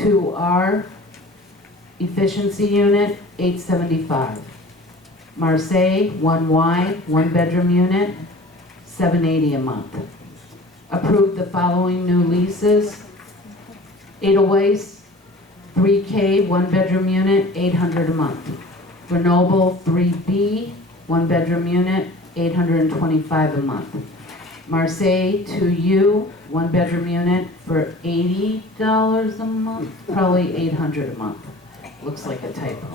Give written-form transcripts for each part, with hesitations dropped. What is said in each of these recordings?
2R efficiency unit, $875. Marseille, 1Y, one-bedroom unit, $780 a month. Approved the following new leases. Edelweiss, 3K, one-bedroom unit, $800 a month. Grenoble, 3B, one-bedroom unit, $825 a month. Marseille, 2U, one-bedroom unit for $80 a month, probably $800 a month. Looks like a typo.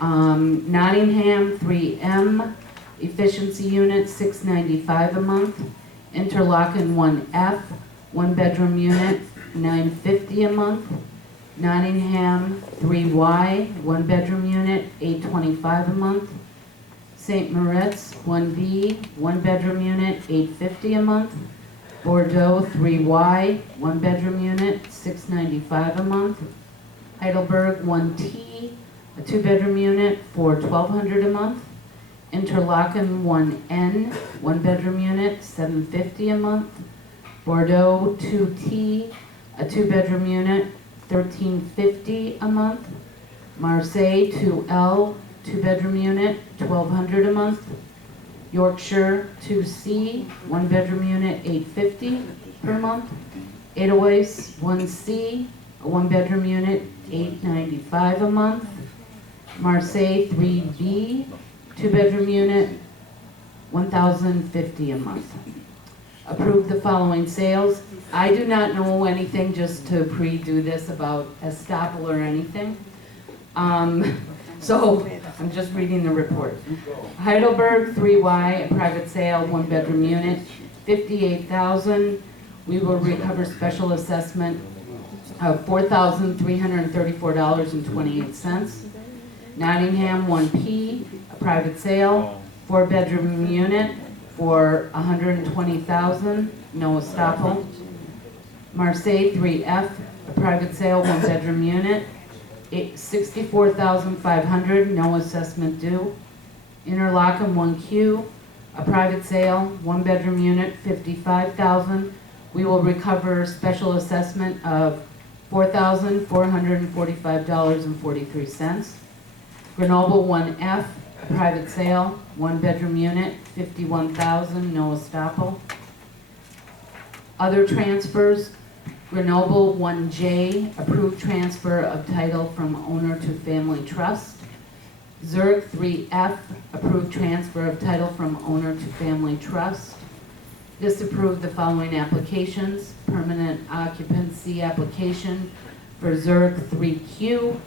Nottingham, 3M, efficiency unit, $695 a month. Interlaken, 1F, one-bedroom unit, $950 a month. Nottingham, 3Y, one-bedroom unit, $825 a month. St. Moritz, 1B, one-bedroom unit, $850 a month. Bordeaux, 3Y, one-bedroom unit, $695 a month. Heidelberg, 1T, a two-bedroom unit for $1,200 a month. Interlaken, 1N, one-bedroom unit, $750 a month. Bordeaux, 2T, a two-bedroom unit, $1,350 a month. Marseille, 2L, two-bedroom unit, $1,200 a month. Yorkshire, 2C, one-bedroom unit, $850 per month. Edelweiss, 1C, a one-bedroom unit, $895 a month. Marseille, 3B, two-bedroom unit, $1,050 a month. Approve the following sales. I do not know anything, just to pre-do this, about estoppel or anything. So I'm just reading the report. Heidelberg, 3Y, a private sale, one-bedroom unit, $58,000. We will recover special assessment of $4,334.28. Nottingham, 1P, a private sale, four-bedroom unit for $120,000, no estoppel. Marseille, 3F, a private sale, one-bedroom unit, $64,500, no assessment due. Interlaken, 1Q, a private sale, one-bedroom unit, $55,000. We will recover special assessment of $4,445.43. Grenoble, 1F, a private sale, one-bedroom unit, $51,000, no estoppel. Other transfers, Grenoble, 1J, approved transfer of title from owner to family trust. Zurich, 3F, approved transfer of title from owner to family trust. Disapprove the following applications. Permanent occupancy application for Zurich, 3Q.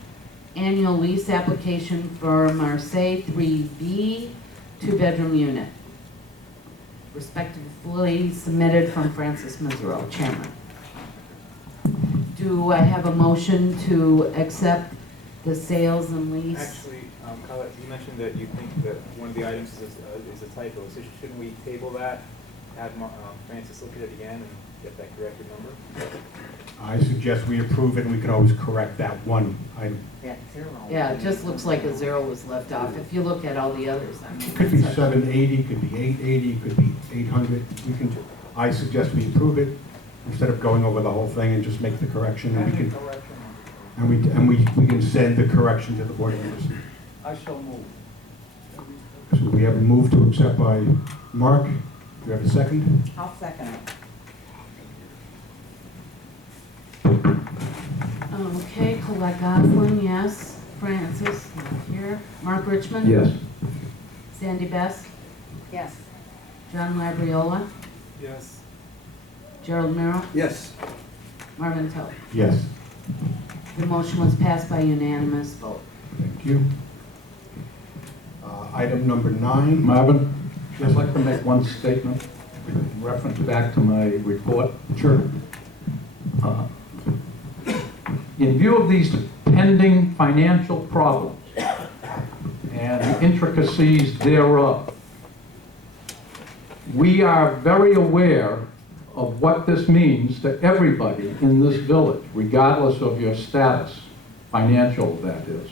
Annual lease application for Marseille, 3B, two-bedroom unit. Respectively submitted from Francis Mazzaro, Chairman. Do I have a motion to accept the sales and lease? Actually, Colette, you mentioned that you think that one of the items is a typo. So shouldn't we table that, have Francis look at it again and get that corrected number? I suggest we approve it, and we can always correct that one item. Yeah, it just looks like a zero was left off. If you look at all the others, I mean, It could be 780, could be 880, could be 800. I suggest we approve it instead of going over the whole thing and just make the correction, and we can send the correction to the board members. I shall move. So we have a move to accept by Mark. Do you have a second? I'll second it. okay, Colette Goslin, yes. Francis, not here. Mark Richmond? Yes. Sandy Best? Yes. John Labriola? Yes. Gerald Merrill? Yes. Marvin Tilley? Yes. The motion was passed by unanimous vote. Thank you. Item number 9. Marvin, I'd like to make one statement in reference back to my report. Sure. In view of these pending financial problems and the intricacies thereof, we are very aware of what this means to everybody in this village, regardless of your status, financial that is.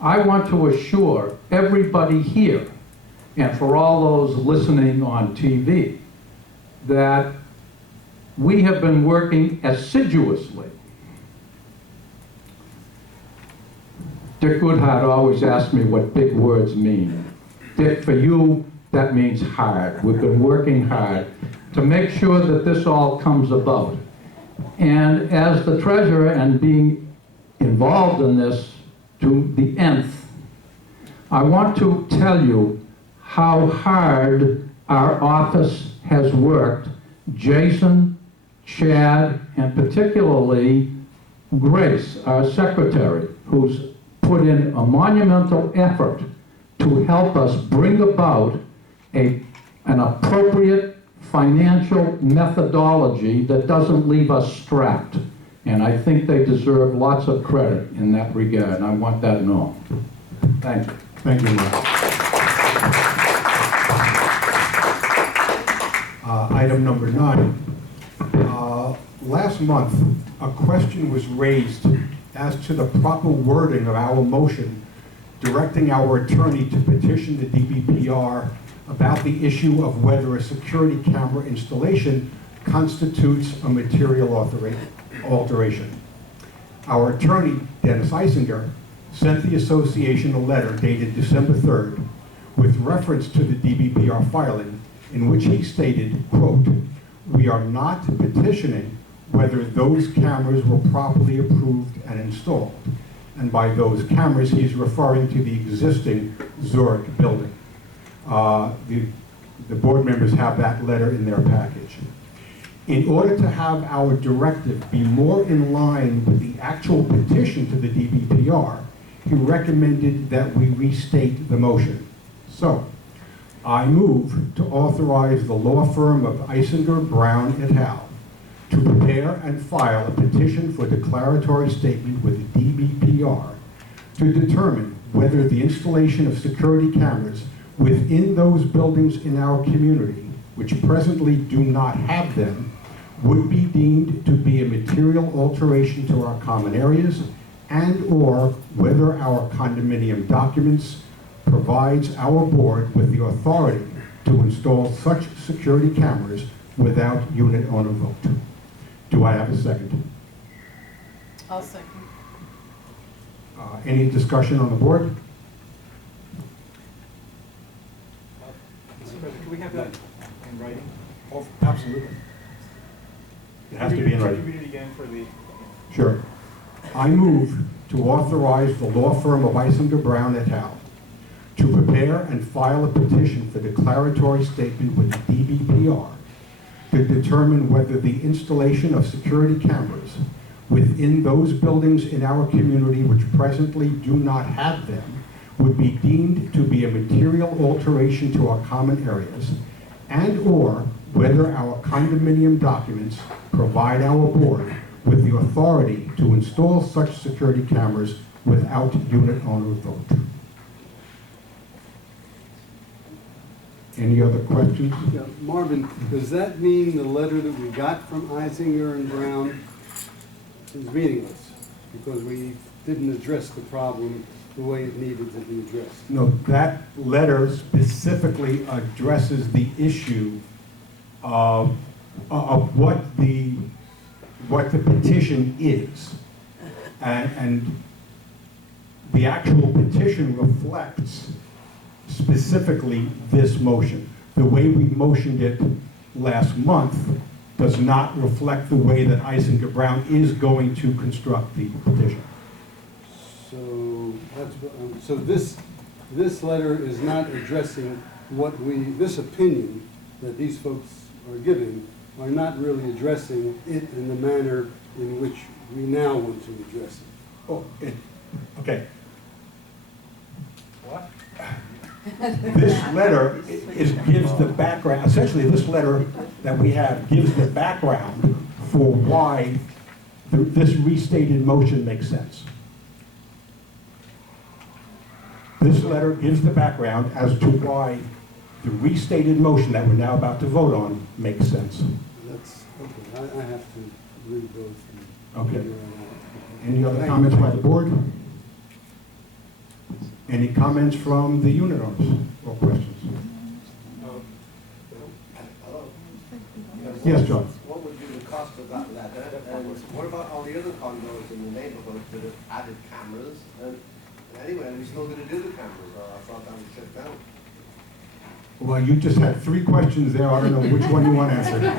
I want to assure everybody here, and for all those listening on TV, that we have been working assiduously. Dick Goodhart always asks me what big words mean. Dick, for you, that means hard. We've been working hard to make sure that this all comes about. And as the treasurer and being involved in this to the nth, I want to tell you how hard our office has worked. Jason, Chad, and particularly Grace, our secretary, who's put in a monumental effort to help us bring about an appropriate financial methodology that doesn't leave us strapped. And I think they deserve lots of credit in that regard, and I want that known. Thank you. Thank you, Mark. Item number 9. Last month, a question was raised as to the proper wording of our motion directing our attorney to petition the DBPR about the issue of whether a security camera installation constitutes a material alteration. Our attorney, Dennis Eisinger, sent the association a letter dated December 3rd with reference to the DBPR filing, in which he stated, quote, "We are not petitioning whether those cameras were properly approved and installed." And by those cameras, he's referring to the existing Zurich building. The board members have that letter in their package. In order to have our directive be more in line with the actual petition to the DBPR, he recommended that we restate the motion. So, I move to authorize the law firm of Eisinger, Brown et al. To prepare and file a petition for declaratory statement with the DBPR to determine whether the installation of security cameras within those buildings in our community, which presently do not have them, would be deemed to be a material alteration to our common areas, and/or whether our condominium documents provides our board with the authority to install such security cameras without unit owner vote. Do I have a second? I'll second. Any discussion on the board? Mr. President, can we have that in writing? Oh, absolutely. It has to be in Could you writing. read it again for the... Sure. I move to authorize the law firm of Eisinger, Brown et al. To prepare and file a petition for declaratory statement with the DBPR to determine whether the installation of security cameras within those buildings in our community which presently do not have them would be deemed to be a material alteration to our common areas, and/or whether our condominium documents provide our board with the authority to install such security cameras without unit owner vote. Any other questions? Yeah, Marvin, does that mean the letter that we got from Eisinger and Brown is meaningless? Because we didn't address the problem the way it needed to be addressed? No, that letter specifically addresses the issue of what the petition is. And the actual petition reflects specifically this motion. The way we motioned it last month does not reflect the way that Eisinger Brown is going to construct the petition. So that's so this letter is not addressing this opinion that these folks are giving are not really addressing it in the manner in which we now want to address it. Oh, okay. What? This letter gives the background, essentially this letter that we have gives the background for why this restated motion makes sense. This letter gives the background as to why the restated motion that we're now about to vote on makes sense. That's okay. I have to read those. Okay. Any other comments by the board? Any comments from the unit owners or questions? Yes, John. What would be the cost of that letter, and what about all the other condos in the neighborhood that have added cameras? And anyway, are we still gonna do the cameras, or I thought that was shut down? Well, you just had 3 questions there. I don't know which one you want answered. All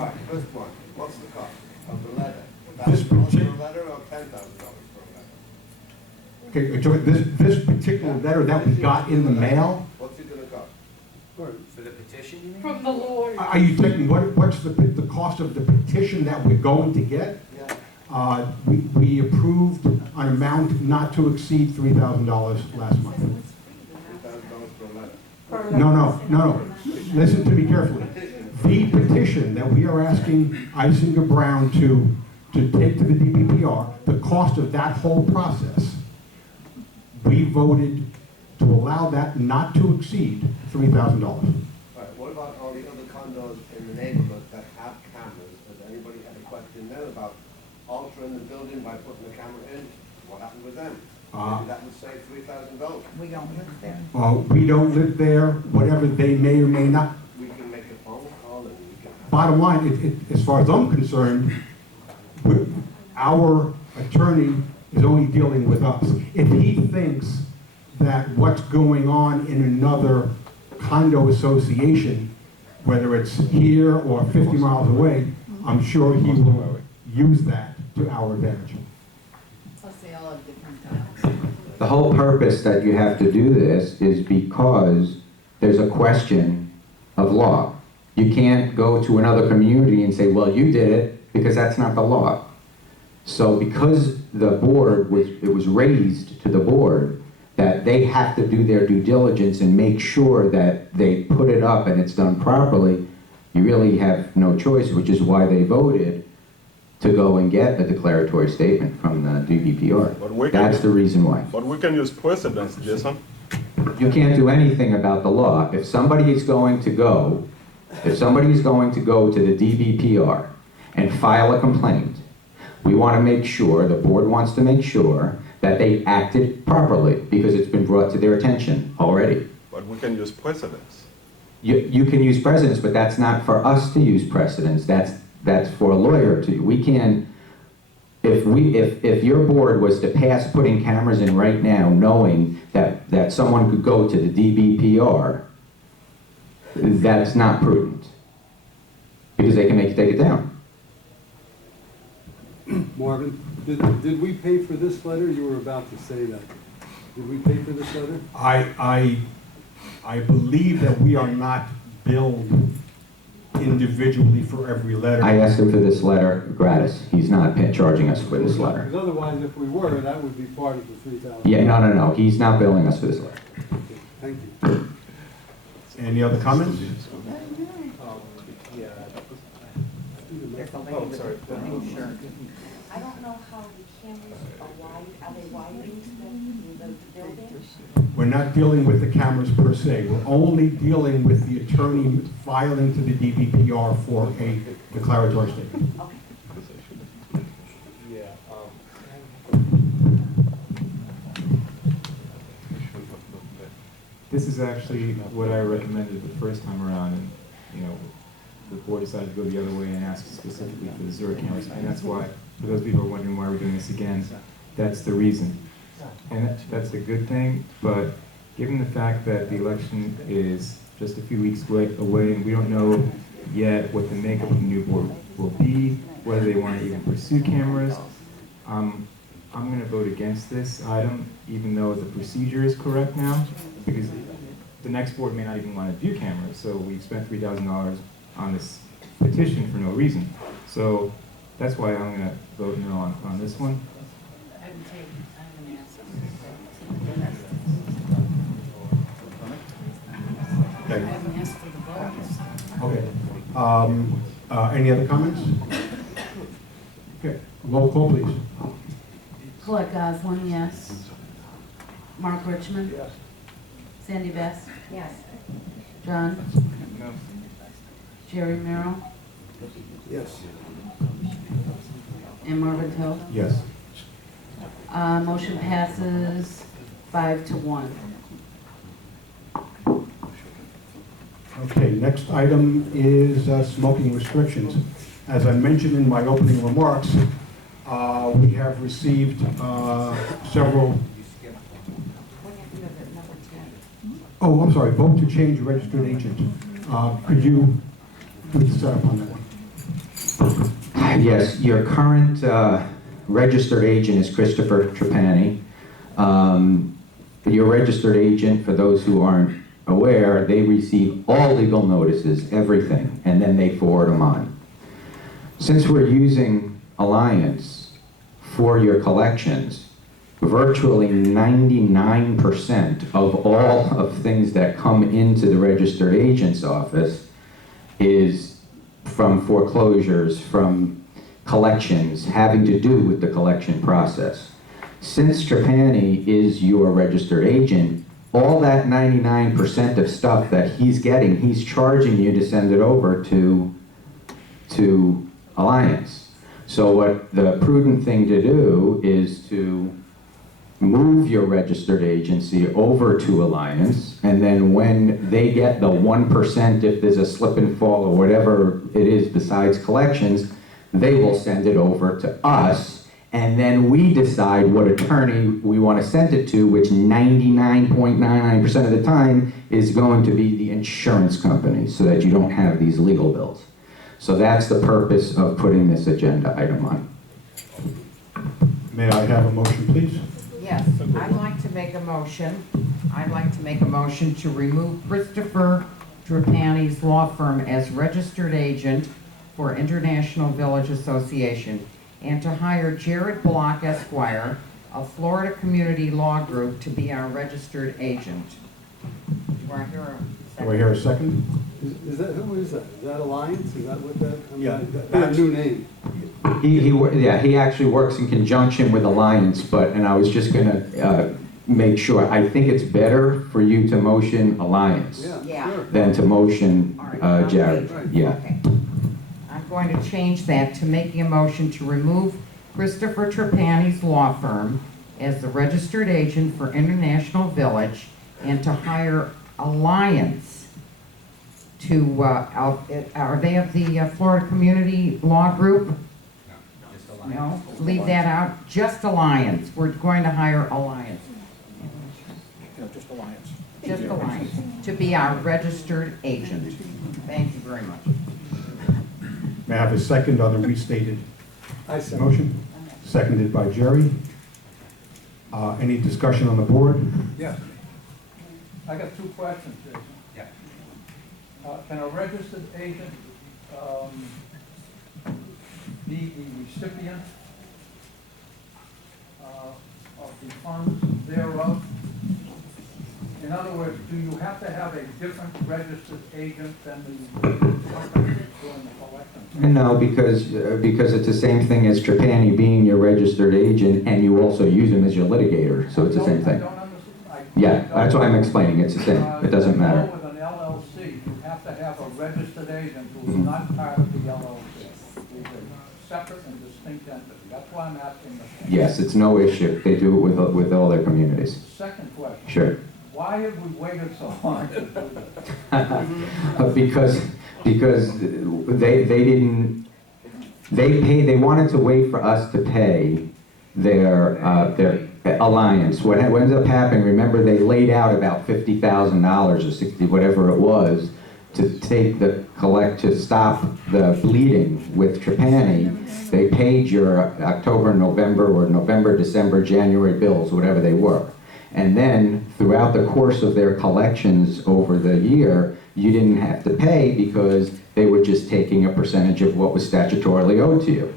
right, first one, what's the cost of the letter? This $1,000 for partic- a letter or $10,000 for a letter? Okay, so this particular letter that we got in the mail, What's it gonna cost? All right. For the petition, you mean? From the Lord. are you taking, what's the cost of the petition that we're going to get? Yeah. We approved an amount not to exceed $3,000 last month. $3,000 for a letter. No. Listen to me carefully. The petition that we are asking Isinger Brown to take to the DBPR, the cost of that whole process, we voted to allow that not to exceed $3,000. All right, what about all the other condos in the neighborhood that have cameras? Has anybody had a question then about altering the building by putting a camera in? What happened with them? Maybe that would save $3,000. We don't live there. We don't live there, whatever they may or may not. We can make a phone call and we can. Bottom line, as far as I'm concerned, our attorney is only dealing with us. If he thinks that what's going on in another condo association, whether it's here or 50 miles away, I'm sure he will use that to our advantage. Plus they all have different times. The whole purpose that you have to do this is because there's a question of law. You can't go to another community and say, well, you did it, because that's not the law. So because the board it was raised to the board that they have to do their due diligence and make sure that they put it up and it's done properly, you really have no choice, which is why they voted to go and get a declaratory statement from the DBPR. That's the reason why. But we can use precedents, Jason. You can't do anything about the law. If somebody is going to go to the DBPR and file a complaint, we want to make sure, the board wants to make sure that they acted properly because it's been brought to their attention already. But we can use precedents. You can use precedents, but that's not for us to use precedents. That's for a lawyer to. We can, if your board was to pass putting cameras in right now, knowing that someone could go to the DBPR, that's not prudent because they can make you take it down. Marvin, did we pay for this letter? You were about to say that. Did we pay for this letter? I believe that we are not billed individually for every letter. I asked him for this letter gratis. He's not charging us for this letter. Because otherwise, if we were, that would be part of the $3,000. Yeah, no. He's not billing us for this letter. Okay, thank you. Any other comments? Yeah. There's a lady Oh, with sorry. a blue shirt. I don't know how the cameras are they wiring to the building? We're not dealing with the cameras per se. We're only dealing with the attorney filing to the DBPR for a declaratory statement. Okay. Yeah, this is actually what I recommended the first time around, and, the board decided to go the other way and ask specifically for the Zurich cameras, and that's why, for those people who are wondering why we're doing this again, that's the reason. And that's a good thing, but given the fact that the election is just a few weeks away, and we don't know yet what the makeup of the new board will be, whether they want to even pursue cameras, I'm going to vote against this item, even though the procedure is correct now, because the next board may not even want to do cameras, so we've spent $3,000 on this petition for no reason. So that's why I'm going to vote no on this one. I'm gonna ask. I Okay. haven't asked for the vote. Okay. Any other comments? Okay. Roll call, please. Colette Goslin, yes. Mark Richmond? Yes. Sandy Best? Yes. John? No. Jerry Merrill? Yes. And Marvin Hill? Yes. Motion passes 5-1. Okay, next item is smoking restrictions. As I mentioned in my opening remarks, we have received several. What happened to the number 10? Oh, I'm sorry, vote to change registered agent. Could you please set up on that one? Yes, your current registered agent is Christopher Trapani. Your registered agent, for those who aren't aware, they receive all legal notices, everything, and then they forward them on. Since we're using Alliance for your collections, virtually 99% of all of things that come into the registered agent's office is from foreclosures, from collections, having to do with the collection process. Since Trapani is your registered agent, all that 99% of stuff that he's getting, he's charging you to send it over to Alliance. So what the prudent thing to do is to move your registered agency over to Alliance, and then when they get the 1%, if there's a slip and fall or whatever it is besides collections, they will send it over to us, and then we decide what attorney we want to send it to, which 99.99% of the time is going to be the insurance company, so that you don't have these legal bills. So that's the purpose of putting this agenda item on. May I have a motion, please? Yes, I'd like to make a motion. I'd like to make a motion to remove Christopher Trapani's law firm as registered agent for International Village Association, and to hire Jared Block Esquire of Florida Community Law Group to be our registered agent. Do I hear a second? Do I hear a second? Is that, who is that? Is that Alliance? Is that what that? I mean, Yeah, that's a new name. He actually works in conjunction with Alliance, and I was just gonna make sure, I think it's better for you to motion Alliance Yeah. Sure. than to motion All right, Jared. Right. Yeah. Okay. I'm going to change that to making a motion to remove Christopher Trapani's law firm as the registered agent for International Village, and to hire Alliance to, are they of the Florida Community Law Group? No, leave that out, just Alliance. We're going to hire Alliance. Just Alliance. Just Alliance, to be our registered agent. Thank you very much. May I have a second on the restated I said. motion? Seconded by Jerry. Any discussion on the board? Yes. I got two questions, Jason. Yeah. Can a registered agent be the recipient of the funds thereof? In other words, do you have to have a different registered agent than the company that's doing the collection? No, because it's the same thing as Trapani being your registered agent, and you also use him as your litigator, so it's the same I thing. don't understand. Yeah, that's what I'm explaining, it's the same, it doesn't matter. With an LLC, you have to have a registered agent who is not part of the LLC. It's a separate and distinct entity. That's why I'm asking the question. Yes, it's no issue, they do it with all their communities. Second question. Sure. Why have we waited so long to do this? Because they wanted to wait for us to pay their Alliance. What ends up happening, remember, they laid out about $50,000 or 60, whatever it was, to stop the bleeding with Trapani. They paid your October, November, or November, December, January bills, whatever they were. And then, throughout the course of their collections over the year, you didn't have to pay because they were just taking a percentage of what was statutorily owed to you.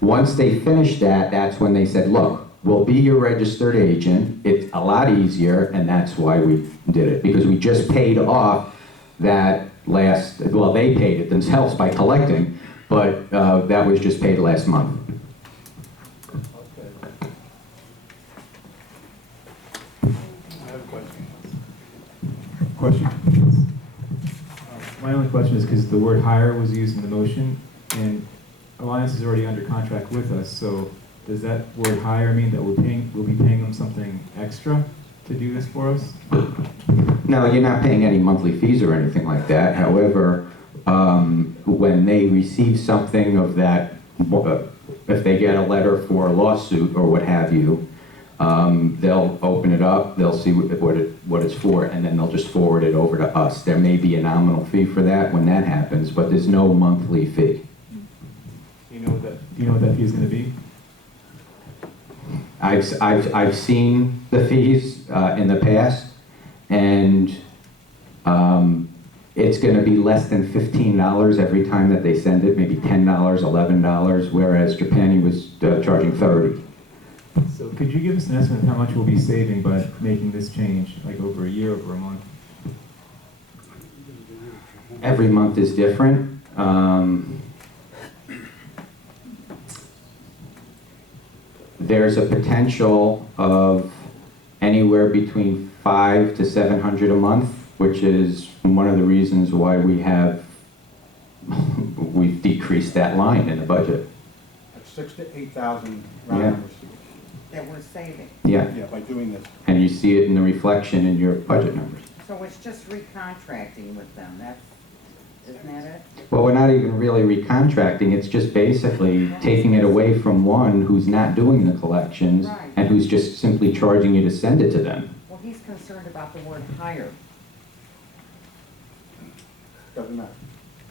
Once they finished that, that's when they said, look, we'll be your registered agent. It's a lot easier, and that's why we did it. Because we just paid off that well, they paid it themselves by collecting, but that was just paid last month. Question? My only question is because the word hire was used in the motion, and Alliance is already under contract with us, so does that word hire mean that we'll be paying them something extra to do this for us? No, you're not paying any monthly fees or anything like that. However, when they receive something of that, if they get a letter for a lawsuit or what have you, they'll open it up, they'll see what it's for, and then they'll just forward it over to us. There may be a nominal fee for that when that happens, but there's no monthly fee. Do you know what that fee is going to be? I've seen the fees in the past, and it's going to be less than $15 every time that they send it, maybe $10, $11, whereas Trapani was charging $30. So could you give us an estimate of how much we'll be saving by making this change, like over a year, over a month? Every month is different. There's a potential of anywhere between $500 to $700 a month, which is one of the reasons why we've decreased that line in the budget. That's 6,000 to 8,000 round Yeah. numbers. That we're saving. Yeah, Yeah, by doing this. and you see it in the reflection in your budget numbers. So it's just recontracting with them, isn't that it? Well, we're not even really recontracting, it's just basically taking it away from one who's not doing the collections Right. and who's just simply charging you to send it to them. Well, he's concerned about the word hire. Doesn't matter.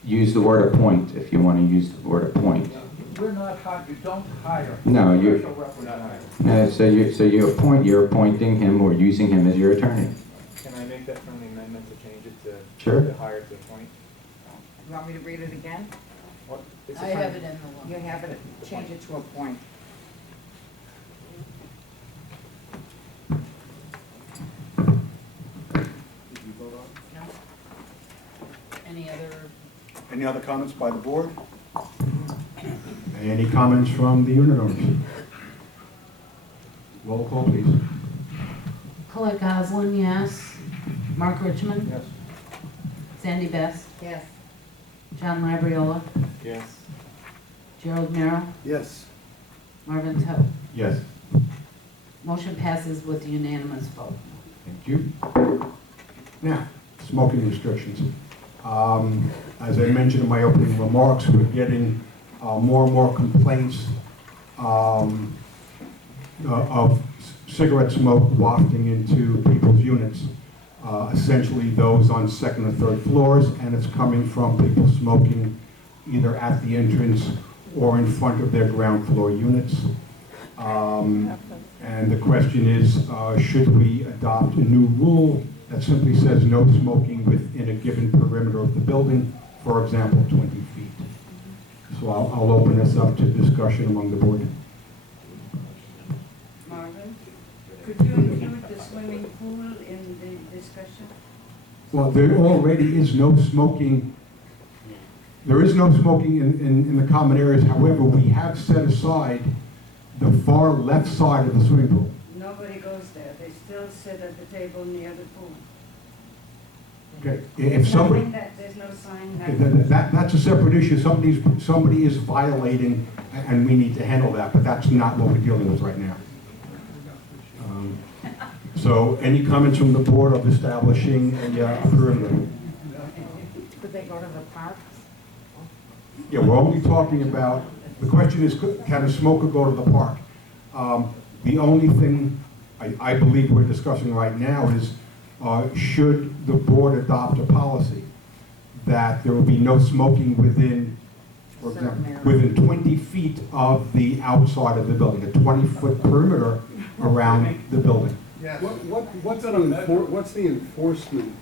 Use the word appoint if you want to use the word appoint. We're not hired, you don't hire. No, you, Special representative. so you're appointing him or using him as your attorney. Can I make that friendly amendment to change it to Sure. to hire to appoint? You want me to read it again? What? It's a I have friend- it in the law. You have it, change it to a point. No? Any other? Any other comments by the board? Any comments from the unit owners? Roll call, please. Colette Goslin, yes. Mark Richmond? Yes. Sandy Best? Yes. John Labriola? Yes. Gerald Merrill? Yes. Marvin Tote? Yes. Motion passes with unanimous vote. Thank you. Now, smoking restrictions. As I mentioned in my opening remarks, we're getting more and more complaints of cigarette smoke wafting into people's units, essentially those on second or third floors, and it's coming from people smoking either at the entrance or in front of their ground floor units. And the question is, should we adopt a new rule that simply says no smoking within a given perimeter of the building, for example, 20 feet? So I'll open this up to discussion among the board. Marvin, could you include the swimming pool in the discussion? Well, there already is no smoking. There is no smoking in the common areas. However, we have set aside the far left side of the swimming pool. Nobody goes there, they still sit at the table near the pool. Okay, if somebody, There's no sign okay, that. that's a separate issue. Somebody is violating, and we need to handle that, but that's not what we're dealing with right now. So, any comments from the board of establishing a perimeter? Could they go to the park? Yeah, we're only talking about, the question is, can a smoker go to the park? The only thing I believe we're discussing right now is, should the board adopt a policy that there will be no smoking within, for example, within 20 feet of the outside of the building, a 20-foot perimeter around the building? What's the enforcement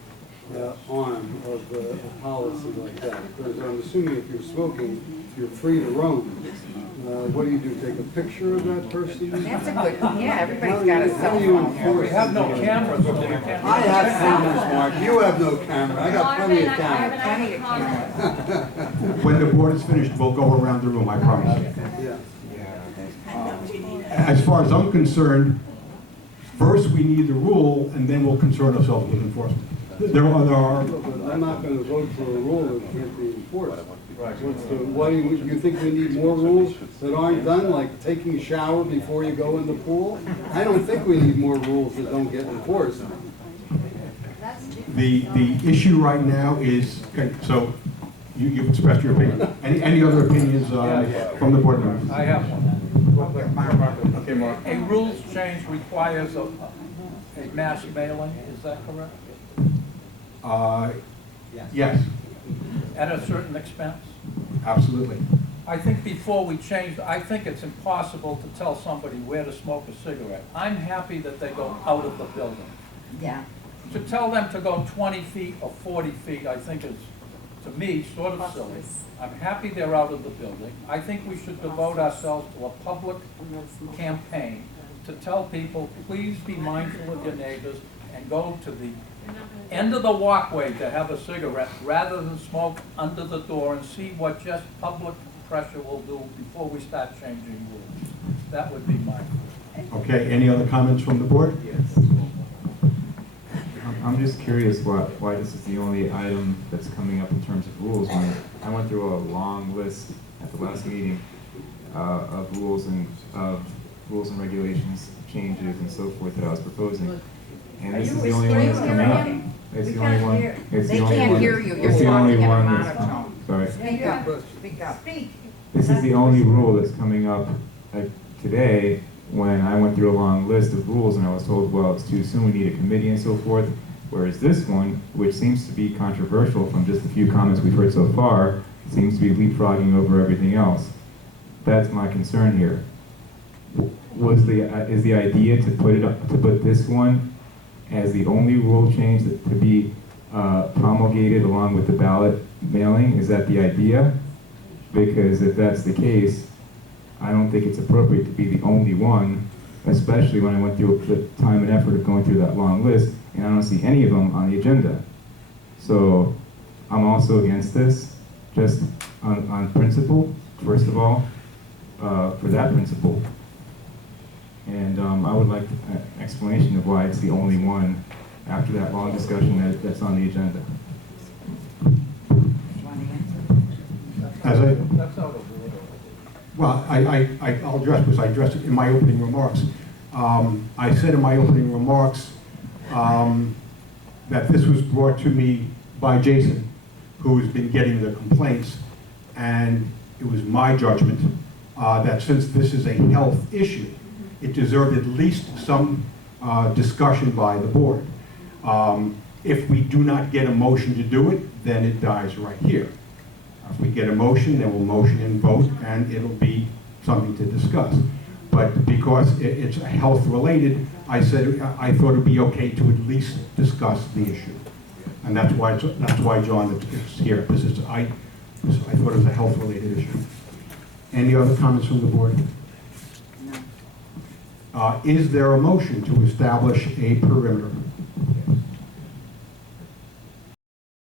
arm of a policy like that? Because I'm assuming if you're smoking, you're free to roam. What do you do, take a picture of that person? That's a good, yeah, everybody's got a How cell do you phone. enforce? We have no cameras, so we can't. I have cameras, Mark, you have no camera, I got plenty of cameras. Plenty of cameras. When the board is finished, we'll go around the room, I promise. Yeah. As far as I'm concerned, first we need the rule, and then we'll concern ourselves with enforcement. There are, But I'm not gonna vote for a rule that can't be enforced. Why do you think we need more rules that aren't done, like taking a shower before you go in the pool? I don't think we need more rules that don't get enforced. the issue right now is, okay, so You've expressed your opinion. Any other opinions from the board members? I have one. Okay, Mark. A rules change requires a mass mailing, is that correct? Yes, At a certain expense? absolutely. I think before we change, I think it's impossible to tell somebody where to smoke a cigarette. I'm happy that they go out of the building. Yeah. To tell them to go 20 feet or 40 feet, I think is, to me, sort of silly. I'm happy they're out of the building. I think we should devote ourselves to a public campaign to tell people, please be mindful of your neighbors and go to the end of the walkway to have a cigarette rather than smoke under the door and see what just public pressure will do before we start changing rules. That would be mine. Okay, any other comments from the board? I'm just curious why this is the only item that's coming up in terms of rules. When I went through a long list at the last meeting of rules and regulations, changes and so forth that I was proposing. And this is the only one that's coming up. It's the only one. It's They the only can't one. hear you. You're It's the only talking in a one that's monotone. sorry. Speak up, speak up. This is the only rule that's coming up today when I went through a long list of rules and I was told, well, it's too soon, we need a committee and so forth. Whereas this one, which seems to be controversial from just a few comments we've heard so far, seems to be leapfrogging over everything else. That's my concern here. Is the idea to put this one as the only rule change that to be promulgated along with the ballot mailing? Is that the idea? Because if that's the case, I don't think it's appropriate to be the only one, especially when I went through the time and effort of going through that long list, and I don't see any of them on the agenda. So I'm also against this, just on principle, first of all, for that principle. And I would like an explanation of why it's the only one after that long discussion that's on the agenda. As I, That's out of order. well, I'll address this. I addressed it in my opening remarks. I said in my opening remarks that this was brought to me by Jason, who's been getting the complaints, and it was my judgment that since this is a health issue, it deserved at least some discussion by the board. If we do not get a motion to do it, then it dies right here. If we get a motion, then we'll motion and vote, and it'll be something to discuss. But because it's health related, I said I thought it'd be okay to at least discuss the issue, and that's why John is here. I thought it was a health related issue. Any other comments from the board? No. Is there a motion to establish a perimeter?